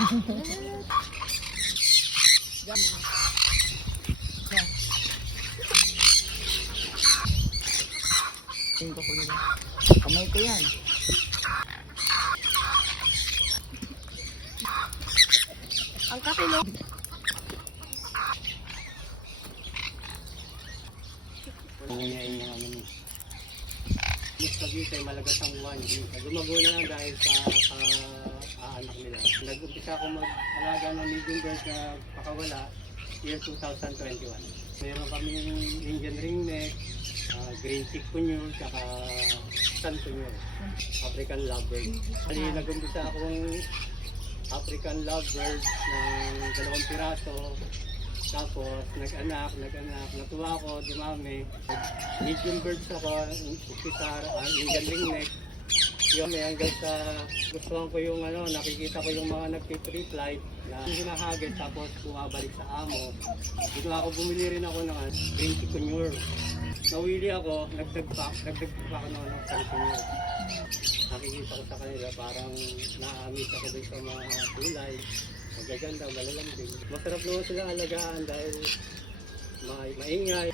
Kamay ko yan. Ang kakilo. Nangyayari na namin. Mas Cavite, malagas ang 1G. Gumago na lang dahil sa anak nila. Nag-umpisa ako mag-alaga ng medium bird na pakawala year 2021. Meron kami yung Indian ringneck, green chick punyo, saka sun punyo, African lovebird. Kasi nag-umpisa akong African lovebird ng 2 piraso. Tapos nag-anak, natuwa ako, dumami. Medium birds ako, umpisa, Indian ringneck. Yung may hanggang sa gustuhan ko yung nakikita ko yung mga nagpi-free flight na hinahagad tapos bumabalik sa amo. Dito ako bumili rin ako ng green chikunure. Nawili ako, nagdagpa ako ng chikunure. Nakikita ko sa kanila parang na-miss ako din sa mga kulay. Magaganda, malalambing. Masarap naman silang alagaan dahil maingay.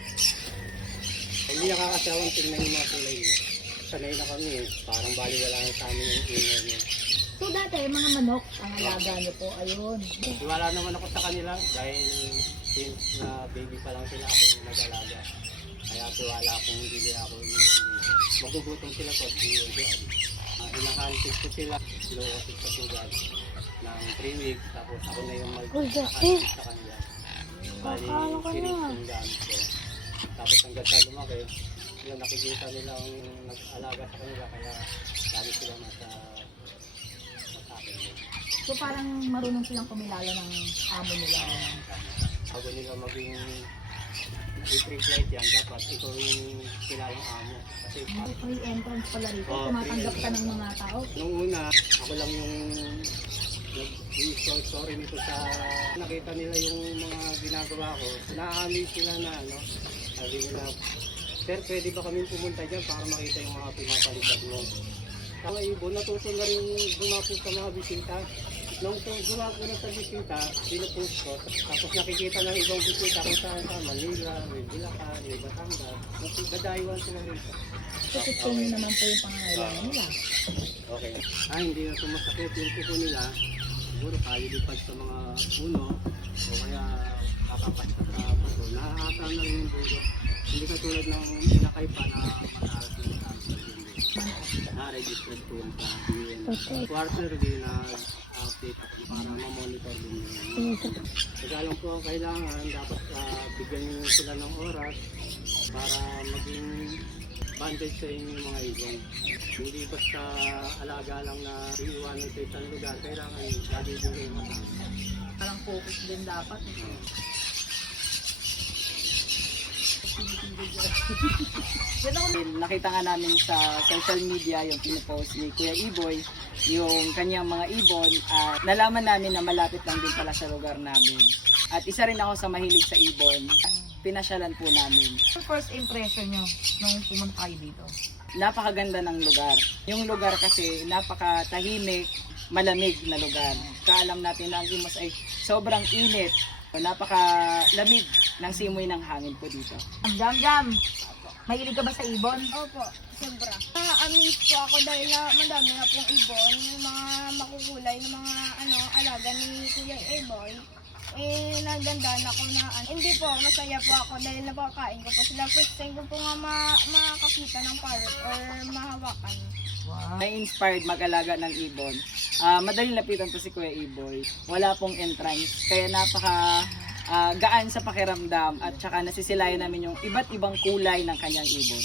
Hindi nakakasawang tingnan yung mga kulay niya. Sanay na kami parang baliwala na sa amin yung ingay niya. So dati, mga manok, ang alaga niyo po, ayun. Wala naman ako sa kanila dahil since na baby pa lang sila ako nag-alaga. Kaya tiwala akong hindi ako iniwan dito. Magugutom sila pag iniwan dyan. Inahantik ko sila, luwasit sa sugat ng 3 weeks, tapos ako na yung mag-ahantik sa kanila. Bali, sirit yung gamit ko. Tapos hanggang sa lumaki, yung nakikita nilang nag-alaga sa kanila, kaya dami sila nasa akin. So parang marunong silang kumilala ng amo nila. Bago nila maging free flight yan, dapat ikaw yung kilalang amo. Kasi Free entrance pala rito, Oh, tumatanggap free ka ng mga tao. nung una, ako lang yung nag-story nito sa nakita nila yung mga ginagawa ko. Na-amaze sila na sabi nila, sir, pwede ba kami pumunta dyan para makita yung mga pinapalipad mo? Sa ibon, natuto na rin dumapo sa mga bisita. Nung dumapo na sa bisita, pinupost ko. Tapos nakikita ng ibang bisita kung saan sa Manila, may Bulacan, may Batangas. Nagdadaywan sila rin. So sustain naman po yung pangangailangan nila. Okay. Hindi na sumasakit yung kuko nila. Siguro kalilipad sa mga puno o kaya kakapat sa puso. Nakakasama na rin yung puso. Hindi katulad ng inakay pa na mataas na na-registered po yan sa PN. Quarter din na-update ako para ma-monitor din yun. Kaya lang po ang kailangan, dapat bigyan nyo sila ng oras para maging bandage sa inyo yung mga ibon. Hindi basta alaga lang na iiwanan sa isang lugar, kailangan lagi din kayo matang. Parang focus din dapat. Nakita nga namin sa social media yung pinopost ni Kuya Iboy, yung kanyang mga ibon, at nalaman namin na malapit lang din pala sa lugar namin. At isa rin ako sa mahilig sa ibon, pinasyalan po namin. First impression nyo nung pumunta kayo dito? Napakaganda ng lugar. Yung lugar kasi napakatahimik, malamig na lugar. Kaalam natin na ang Imus ay sobrang init. Napakalamig ng simoy ng hangin po dito. Jam, mahilig ka ba sa ibon? Opo, sobra. Na-amaze po ako dahil madami nga pong ibon, yung mga makukulay ng mga alaga ni Kuya Eboy. Nagandaan ako na hindi po, masaya po ako dahil napakain ko po sila. First time ko po nga makakita ng parrot or mahawakan. Wow. Na-inspired mag-alaga ng ibon. Madaling lapitan po si Kuya Iboy. Wala pong entrance, kaya napaka gaan sa pakiramdam at saka nasisilayan namin yung iba't ibang kulay ng kanyang ibon.